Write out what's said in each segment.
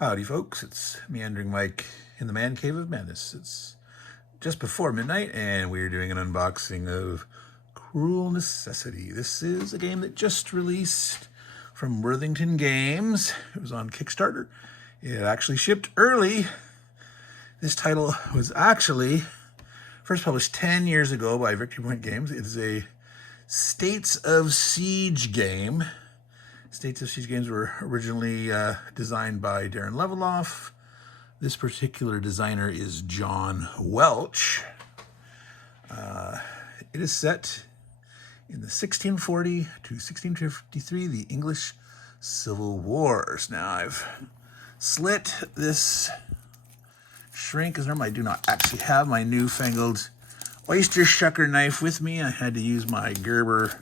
Howdy folks, it's Meandering Mike in the Man Cave of Madness. It's just before midnight and we're doing an unboxing of Cruel Necessity. This is a game that just released from Worthington Games. It was on Kickstarter. It actually shipped early. This title was actually first published 10 years ago by Victory Point Games. It is a States of Siege game. States of Siege games were originally designed by Darren Leveloff. This particular designer is John Welch. It is set in the 1640 to 1653, the English Civil Wars. Now I've slit this shrink, as normally I do not actually have my newfangled oyster shucker knife with me. I had to use my Gerber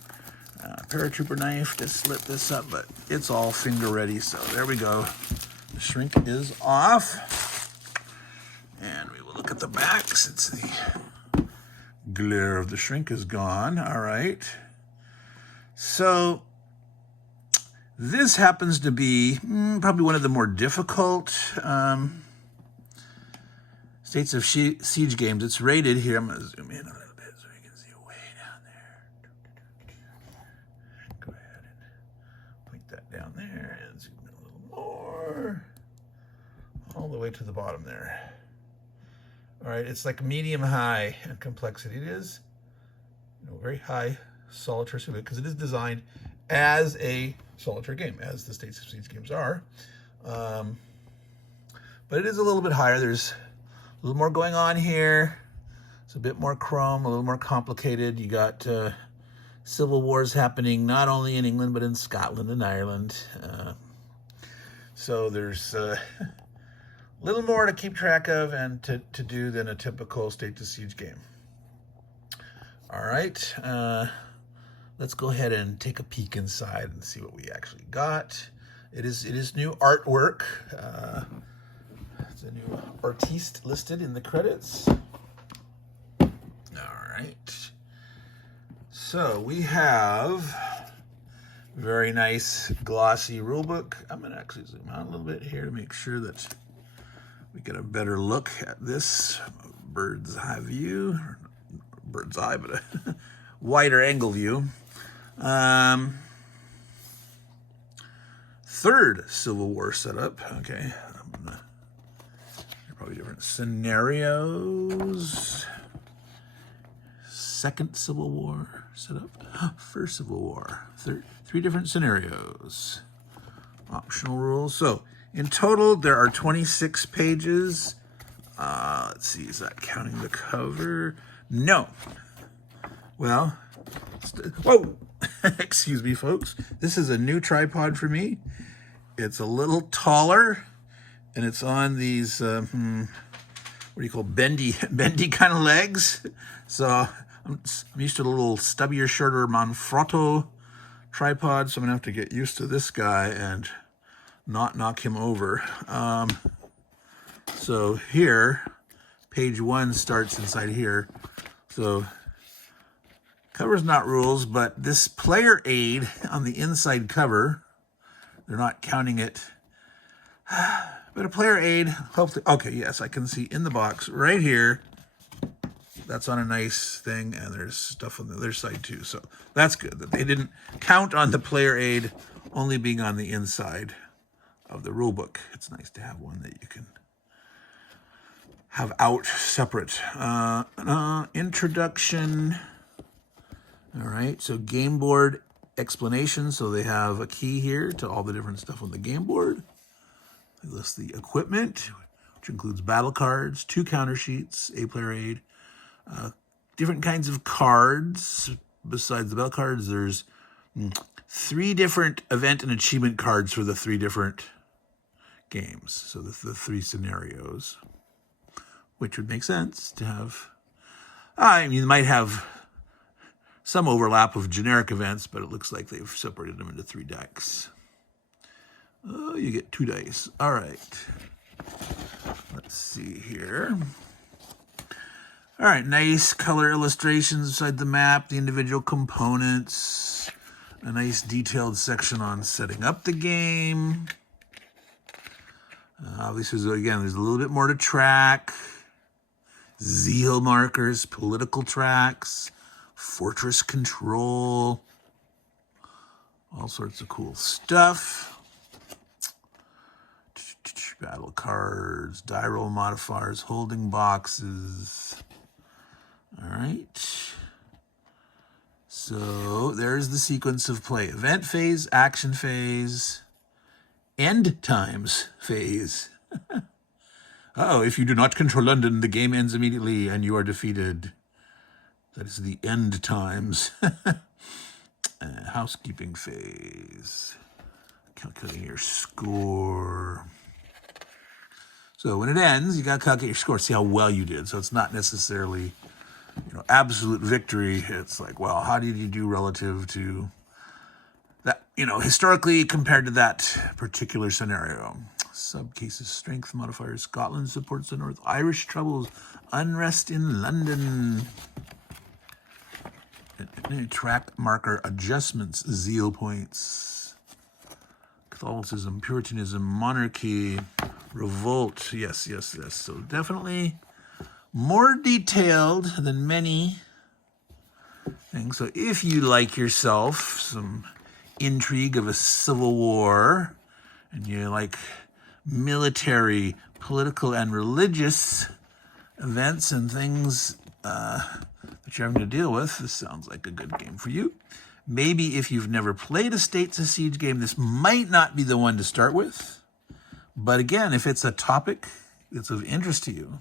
paratrooper knife to slit this up, but it's all finger ready, so there we go. The shrink is off, and we will look at the back since the glare of the shrink is gone. All right, so this happens to be probably one of the more difficult States of Siege games. It's rated here. I'm going to zoom in a little bit so you can see way down there. Go ahead and point that down there and zoom in a little more. All the way to the bottom there. All right, it's like medium-high in complexity. It is, very high solitaire because it is designed as a solitaire game, as the States of Siege games are. But it is a little bit higher. There's a little more going on here. It's a bit more chrome, a little more complicated. You got civil wars happening not only in England, but in Scotland and Ireland. So there's a little more to keep track of and to do than a typical State of Siege game. All right, let's go ahead and take a peek inside and see what we actually got. It is new artwork. It's a new artiste listed in the credits. All right. So we have a very nice glossy rulebook. I'm going to actually zoom out a little bit here to make sure that we get a better look at this bird's eye view. Bird's eye, but a wider angle view. Third Civil War setup. Okay. Probably different scenarios. Second Civil War setup. First Civil War. Three different scenarios. Optional rules. So in total, there are 26 pages. Let's see, is that counting the cover? No. Well, whoa! Excuse me, folks. This is a new tripod for me. It's a little taller. And it's on these, what do you call, bendy kind of legs. So I'm used to the little stubbier, shorter Manfrotto tripod. So I'm gonna have to get used to this guy and not knock him over. So here, page 1 starts inside here. So cover's not rules, but this player aid on the inside cover, they're not counting it. But a player aid, hopefully, okay, yes, I can see in the box right here. That's on a nice thing, and there's stuff on the other side too. So that's good that they didn't count on the player aid only being on the inside of the rule book. It's nice to have one that you can have out separate. Introduction. All right, so game board explanation. So they have a key here to all the different stuff on the game board. They list the equipment, which includes battle cards, 2 counter sheets, a player aid, different kinds of cards. Besides the battle cards, there's 3 different event and achievement cards for the 3 different games. So the 3 scenarios, which would make sense to have. I mean, you might have some overlap of generic events, but it looks like they've separated them into 3 decks. Oh, you get 2 dice. All right. Let's see here. All right, nice color illustrations inside the map, the individual components, a nice detailed section on setting up the game. This is, again, there's a little bit more to track. Zeal markers, political tracks, fortress control, all sorts of cool stuff. Battle cards, die roll modifiers, holding boxes. All right. So there's the sequence of play. Event phase, action phase, end times phase. Uh-oh, if you do not control London, the game ends immediately and you are defeated. That is the end times. Housekeeping phase. Calculating your score. So when it ends, you got to calculate your score, see how well you did. So it's not necessarily, absolute victory. It's like, well, how did you do relative to that, historically compared to that particular scenario? Subcases, strength modifiers. Scotland supports the North. Irish troubles. Unrest in London. Track marker adjustments. Zeal points. Catholicism, Puritanism, monarchy, revolt. Yes. So definitely more detailed than many things. So if you like yourself some intrigue of a civil war, and you like military, political, and religious events and things that you're having to deal with, this sounds like a good game for you. Maybe if you've never played a States of Siege game, this might not be the one to start with. But again, if it's a topic that's of interest to you,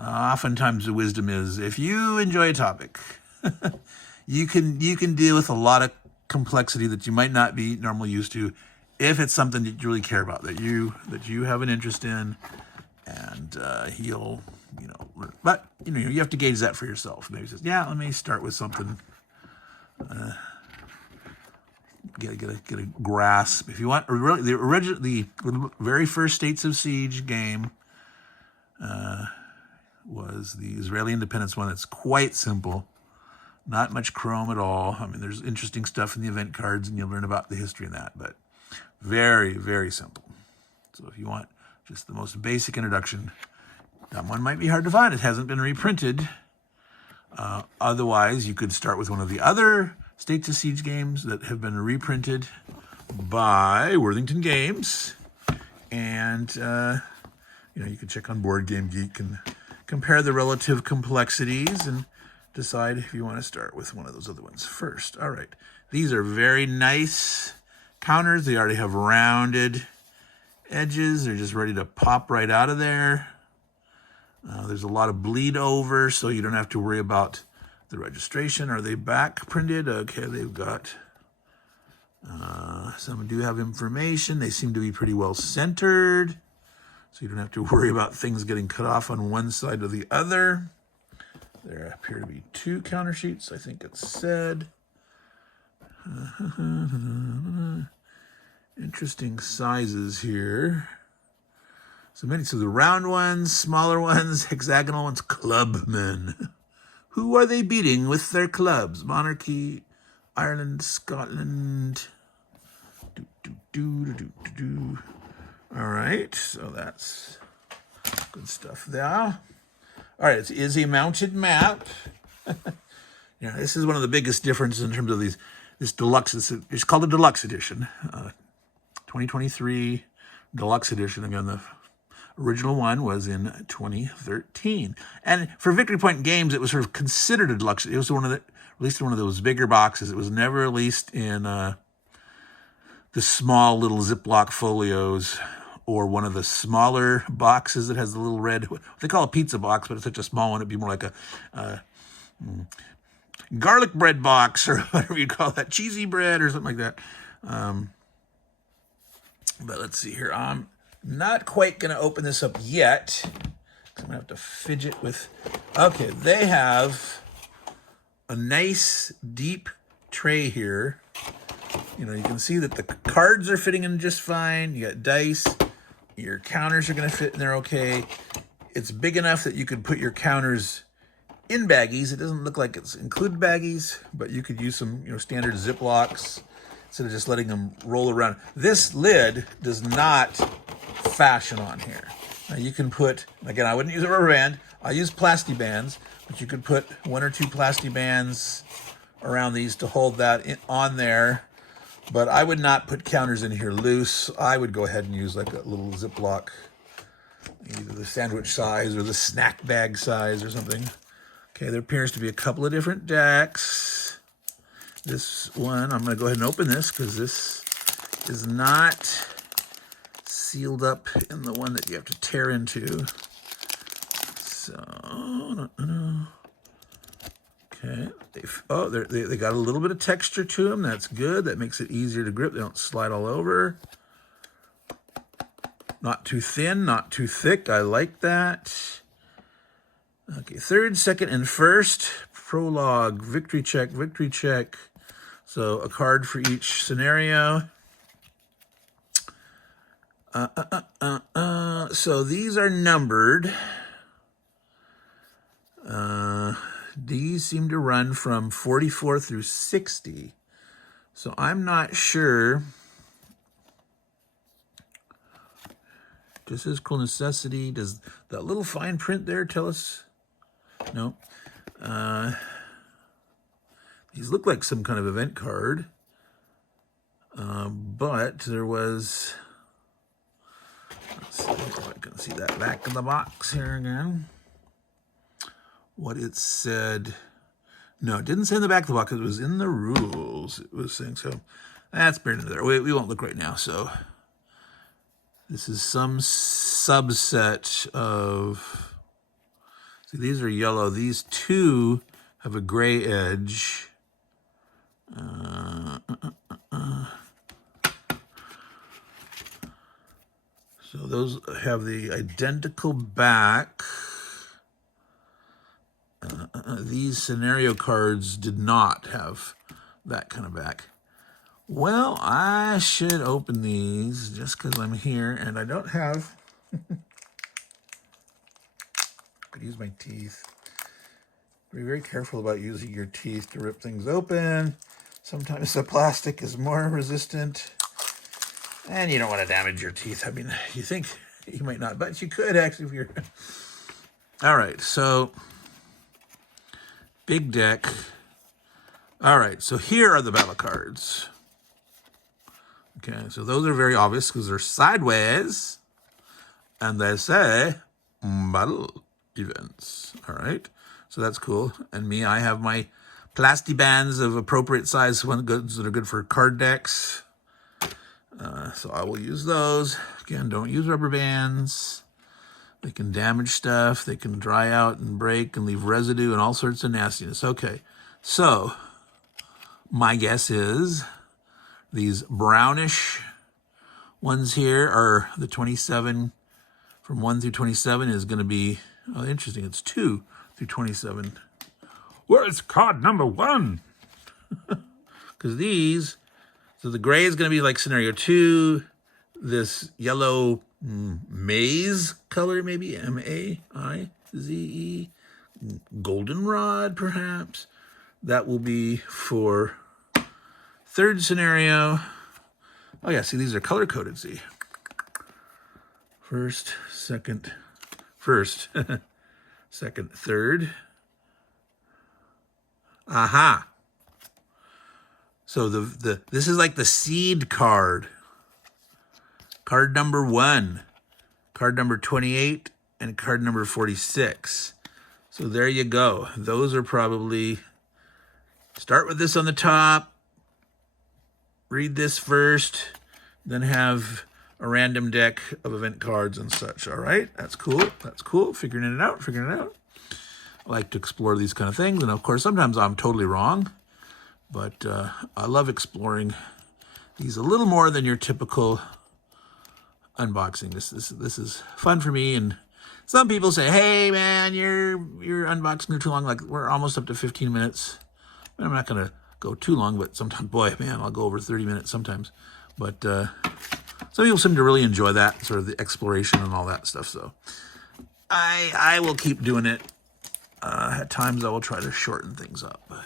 oftentimes the wisdom is if you enjoy a topic, you can deal with a lot of complexity that you might not be normally used to if it's something that you really care about, that you have an interest in, and you'll learn. But you have to gauge that for yourself. Maybe says, yeah, let me start with something. Get a grasp. If you want, really, the very first States of Siege game was the Israeli independence one. It's quite simple, not much chrome at all. I mean, there's interesting stuff in the event cards, and you'll learn about the history of that, but very, very simple. So if you want just the most basic introduction, that one might be hard to find. It hasn't been reprinted. Otherwise, you could start with one of the other States of Siege games that have been reprinted by Worthington Games. And, you can check on Board Game Geek and compare the relative complexities and decide if you want to start with one of those other ones first. All right. These are very nice counters. They already have rounded edges. They're just ready to pop right out of there. There's a lot of bleed over, so you don't have to worry about the registration. Are they back printed? Okay, they've got, some do have information. They seem to be pretty well centered, so you don't have to worry about things getting cut off on one side or the other. There appear to be 2 counter sheets, I think it said. Interesting sizes here. So the round ones, smaller ones, hexagonal ones, clubmen. Who are they beating with their clubs? Monarchy, Ireland, Scotland. All right, so that's good stuff there. All right, it is a mounted map. This is one of the biggest differences in terms of this deluxe. It's called the Deluxe Edition, 2023 Deluxe Edition. Again, the original one was in 2013. And for Victory Point Games, it was sort of considered a deluxe. It was released in one of those bigger boxes. It was never released in the small little Ziploc folios or one of the smaller boxes that has the little red, they call it a pizza box, but it's such a small one, it'd be more like a garlic bread box or whatever you call that, cheesy bread or something like that. But let's see here. I'm not quite going to open this up yet. I'm going to have to fidget with... Okay, they have a nice deep tray here. You can see that the cards are fitting in just fine. You got dice. Your counters are going to fit in there okay. It's big enough that you could put your counters in baggies. It doesn't look like it's included baggies, but you could use some standard Ziplocs instead of just letting them roll around. This lid does not fashion on here. Now you can put, again, I wouldn't use a rubber band. I'll use plastic bands, but you could put 1 or 2 plastic bands around these to hold that on there. But I would not put counters in here loose. I would go ahead and use like a little Ziploc, either the sandwich size or the snack bag size or something. Okay, there appears to be a couple of different decks. This one, I'm going to go ahead and open this because this is not sealed up in the one that you have to tear into. So, okay. They got a little bit of texture to them. That's good. That makes it easier to grip. They don't slide all over. Not too thin, not too thick. I like that. Okay, 3rd, 2nd, and 1st. Prologue, victory check, victory check. So a card for each scenario. So these are numbered. These seem to run from 44 through 60. So I'm not sure. Just as Cruel Necessity. Does that little fine print there tell us? No. These look like some kind of event card. But there was... Let's see if I can see that back of the box here again. What it said. No, it didn't say in the back of the box. It was in the rules. It was saying so. That's buried in there. We won't look right now. So this is some subset of. See, these are yellow. These 2 have a gray edge. So those have the identical back. These scenario cards did not have that kind of back. Well, I should open these just because I'm here and I don't have... I could use my teeth. Be very careful about using your teeth to rip things open. Sometimes the plastic is more resistant. And you don't want to damage your teeth. I mean, you think you might not, but you could actually if you're... All right, so... Big deck. All right, so here are the battle cards. Okay, so those are very obvious because they're sideways. And they say battle events. All right, so that's cool. And me, I have my plastic bands of appropriate size goods that are good for card decks. So I will use those. Again, don't use rubber bands. They can damage stuff. They can dry out and break and leave residue and all sorts of nastiness. Okay, so my guess is these brownish ones here are the 27, from 1 through 27 is going to be, oh, interesting, it's 2 through 27. Where's card number 1? Because these, so the gray is going to be like scenario 2, this yellow maize color, maybe M-A-I-Z-E, goldenrod perhaps, that will be for 3rd scenario. Oh yeah, see, these are color coded, see. 1st, 2nd, 1st, 2nd, 3rd. Aha. So this is like the seed card. Card number 1, card number 28, and card number 46. So there you go. Those are probably, start with this on the top, read this first, then have a random deck of event cards and such. All right, that's cool. That's cool. Figuring it out. I like to explore these kind of things. And of course, sometimes I'm totally wrong, but I love exploring these a little more than your typical unboxing. This is fun for me. And some people say, hey man, your unboxing are too long. Like, we're almost up to 15 minutes. I'm not going to go too long, but sometimes, boy, man, I'll go over 30 minutes sometimes. But some people seem to really enjoy that, sort of the exploration and all that stuff. So I will keep doing it. At times I will try to shorten things up, but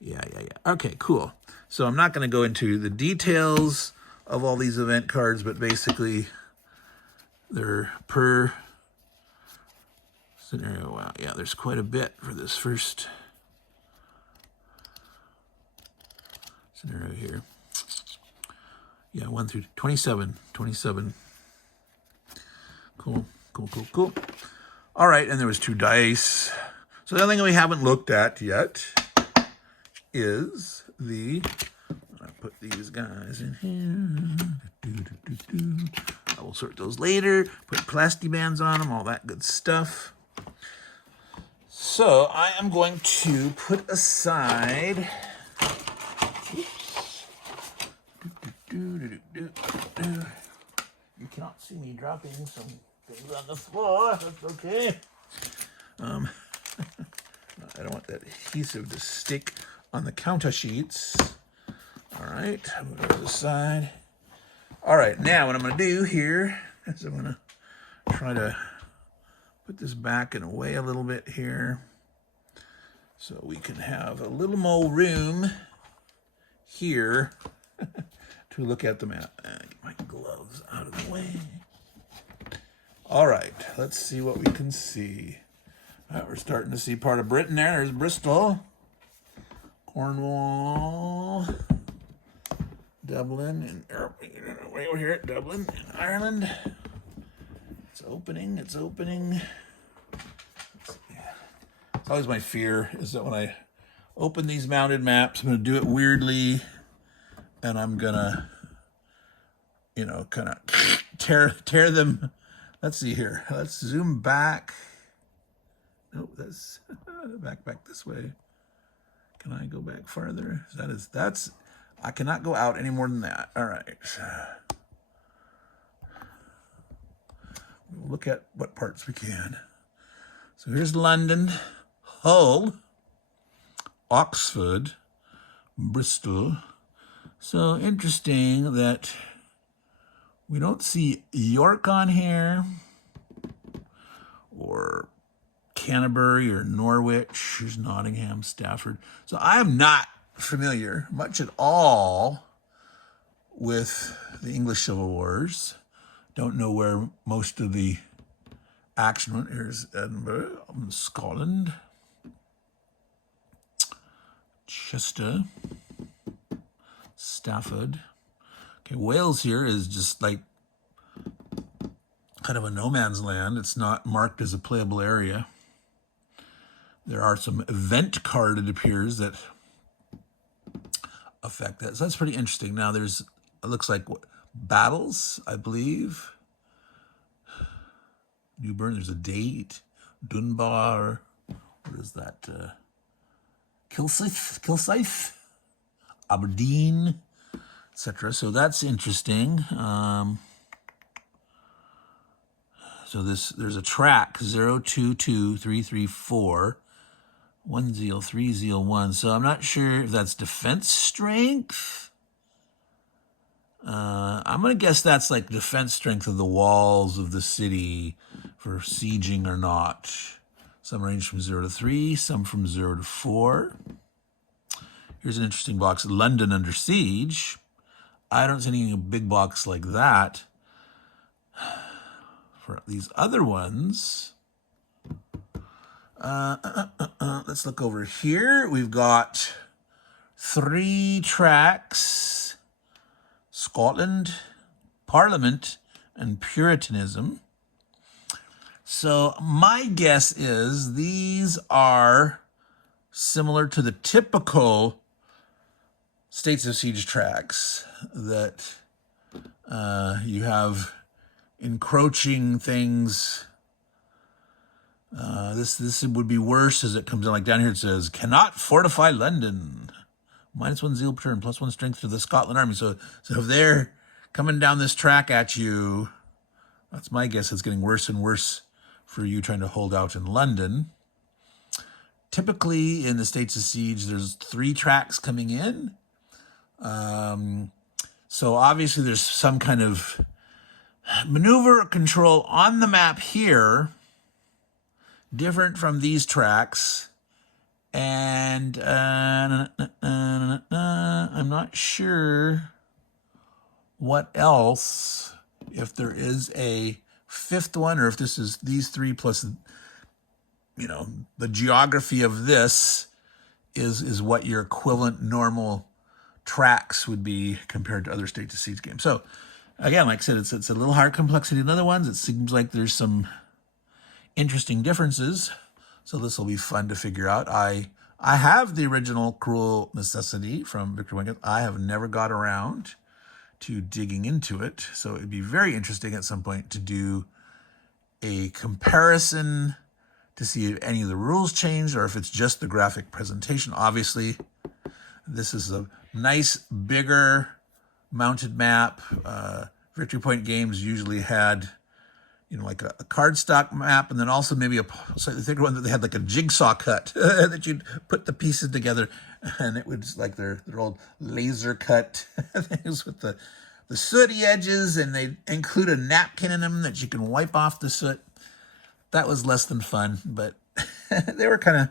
yeah. Okay, cool. So I'm not going to go into the details of all these event cards, but basically They're per scenario. Wow, yeah, there's quite a bit for this first scenario here. Yeah, 1 through 27. 27. Cool, cool, cool, cool. All right, and there was 2 dice. So the other thing we haven't looked at yet is the, I put these guys in here. I will sort those later, put plastic bands on them, all that good stuff. So I am going to put aside, you cannot see me dropping some things on the floor, that's okay. I don't want that adhesive to stick on the counter sheets. All right, move those aside. All right, now what I'm going to do here is I'm going to try to put this back and away a little bit here so we can have a little more room here to look at the map. Get my gloves out of the way. All right, let's see what we can see. All right, we're starting to see part of Britain there. There's Bristol, Cornwall, Dublin, and way over here at Dublin in Ireland. It's opening, it's opening. It's always my fear is that when I open these mounted maps, I'm going to do it weirdly, and I'm going to, you know, kind of tear them. Let's see here. Let's zoom back. Nope, that's back this way. Can I go back farther? That's I cannot go out any more than that. All right. We'll look at what parts we can. So here's London, Hull, Oxford, Bristol. So interesting that we don't see York on here, or Canterbury or Norwich. Here's Nottingham, Stafford. So I am not familiar much at all with the English Civil Wars. Don't know where most of the action went. Here's Edinburgh, Scotland, Chester, Stafford. Okay, Wales here is just like kind of a no man's land. It's not marked as a playable area. There are some event card, it appears, that affect that. So that's pretty interesting. Now there's, it looks like what, battles, I believe. Newburn, there's a date. Dunbar, what is that? Kilsyth, Aberdeen, etc. So that's interesting. So there's a track 022334, 10301. So I'm not sure if that's defense strength. I'm gonna guess that's like defense strength of the walls of the city for sieging or not. Some range from 0 to 3, some from 0 to 4. Here's an interesting box, London Under Siege. I don't see any big box like that. For these other ones, let's look over here. We've got 3 tracks: Scotland, Parliament, and Puritanism. So my guess is these are similar to the typical States of Siege tracks that you have encroaching things. This would be worse as it comes in. Like down here it says, cannot fortify London. -1 zeal per turn, +1 strength to the Scotland army. So if they're coming down this track at you, that's my guess. It's getting worse and worse for you trying to hold out in London. Typically in the States of Siege, there's 3 tracks coming in. So obviously there's some kind of maneuver control on the map here, different from these tracks. And I'm not sure what else, if there is a fifth one, or if this is these three plus, you know, the geography of this is what your equivalent normal tracks would be compared to other States of Siege games. So again, like I said, it's a little higher complexity than other ones. It seems like there's some interesting differences. So this will be fun to figure out. I have the original Cruel Necessity from Victory Point. I have never got around to digging into it. So it'd be very interesting at some point to do a comparison to see if any of the rules changed or if it's just the graphic presentation. Obviously, this is a nice, bigger mounted map. Victory Point Games usually had, you know, like a cardstock map, and then also maybe a slightly thicker one that they had like a jigsaw cut that you'd put the pieces together, and it was like their old laser cut things with the sooty edges, and they include a napkin in them that you can wipe off the soot. That was less than fun, but they were kind of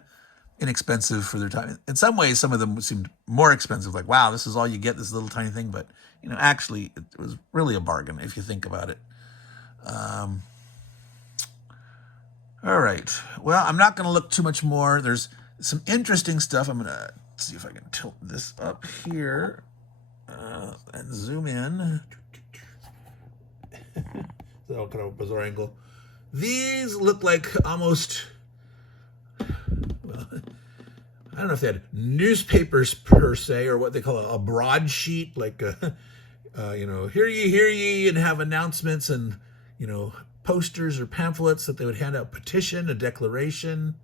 inexpensive for their time. In some ways, some of them seemed more expensive, like, wow, this is all you get, this little tiny thing. But, you know, actually, it was really a bargain if you think about it. All right. Well, I'm not going to look too much more. There's some interesting stuff. I'm going to see if I can tilt this up here and zoom in. So kind of a bizarre angle. These look like almost, well, I don't know if they had newspapers per se, or what they call a broadsheet, like, you know, hear ye, and have announcements and, you know, posters or pamphlets that they would hand out, petition, a declaration,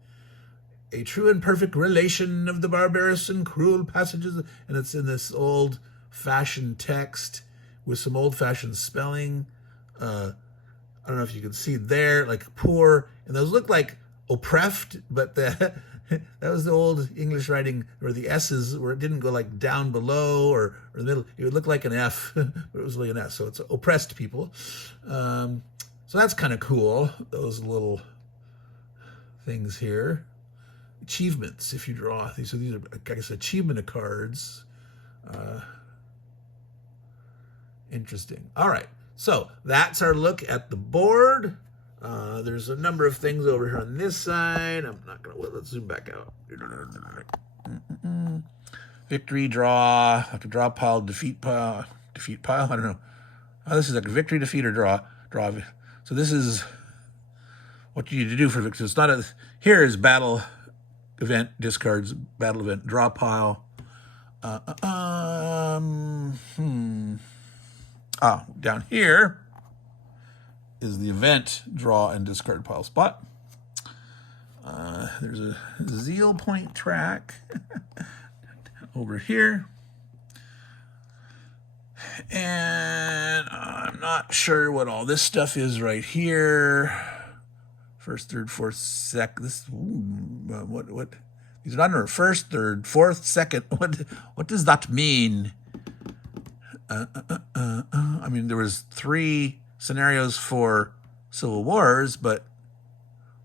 a true and perfect relation of the barbarous and cruel passages. And it's in this old-fashioned text with some old-fashioned spelling. I don't know if you can see there, like poor, and those look like oppressed, but that was the old English writing, or the S's, where it didn't go like down below or the middle. It would look like an F, but it was really an S. So it's oppressed people. So that's kind of cool, those little things here. Achievements, if you draw these. So these are, I guess, achievement cards. Interesting. All right. So that's our look at the board. There's a number of things over here on this side. I'm not going to, let's zoom back out. Victory, draw, like a draw pile, defeat pile, I don't know. Oh, this is like a victory, defeat, or draw. So this is what you need to do for victory. It's not a, here is battle event, discards, battle event, draw pile. Down here is the event, draw, and discard pile spot. There's a zeal point track over here. And I'm not sure what all this stuff is right here. First, third, fourth, second. This, what? These are not in order. First, third, fourth, second. What does that mean? I mean, there was 3 scenarios for Civil Wars, but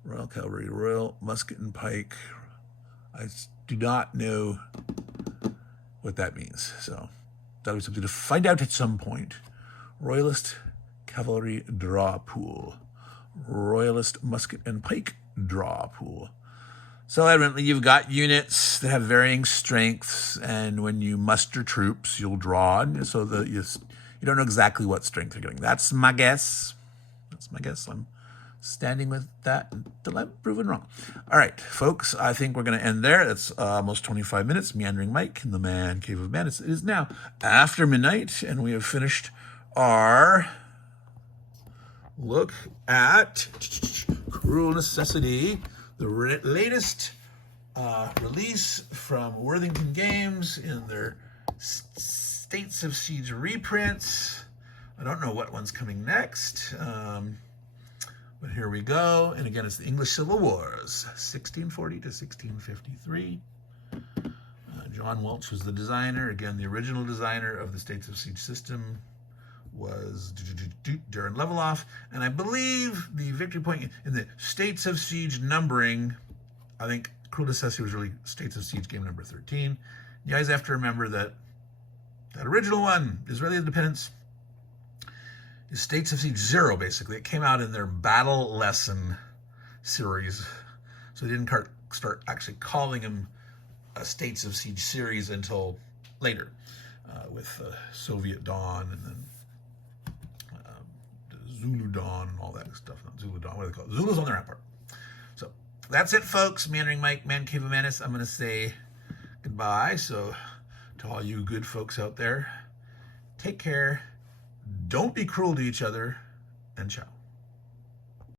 Royal Cavalry, Royal Musket and Pike, I do not know what that means. So that was something to find out at some point. Royalist Cavalry draw pool. Royalist Musket and Pike draw pool. So evidently you've got units that have varying strengths, and when you muster troops, you'll draw, so that you don't know exactly what strength you're getting. That's my guess. I'm standing with that until I'm proven wrong. All right, folks, I think we're going to end there. That's almost 25 minutes. Meandering Mike in the Man Cave of Madness. It is now after midnight, and we have finished our look at Cruel Necessity, the latest release from Worthington Games in their States of Siege reprints. I don't know what one's coming next, but here we go. And again, it's the English Civil Wars, 1640 to 1653. John Welch was the designer. Again, the original designer of the States of Siege system was Darren Leveloff, and I believe the victory point in the States of Siege numbering, I think Cruel Necessity was really States of Siege game number 13. You guys have to remember that that original one, Israeli Independence, States of Siege 0, basically. It came out in their Battle Lesson series. So they didn't start actually calling them a States of Siege series until later, with Soviet Dawn and then Zulu Dawn and all that stuff. Not Zulu Dawn, what do they call it? Zulu's on the Rampart. So that's it, folks. Meandering Mike, Man Cave of Menace. I'm going to say goodbye. So to all you good folks out there, take care. Don't be cruel to each other, and ciao.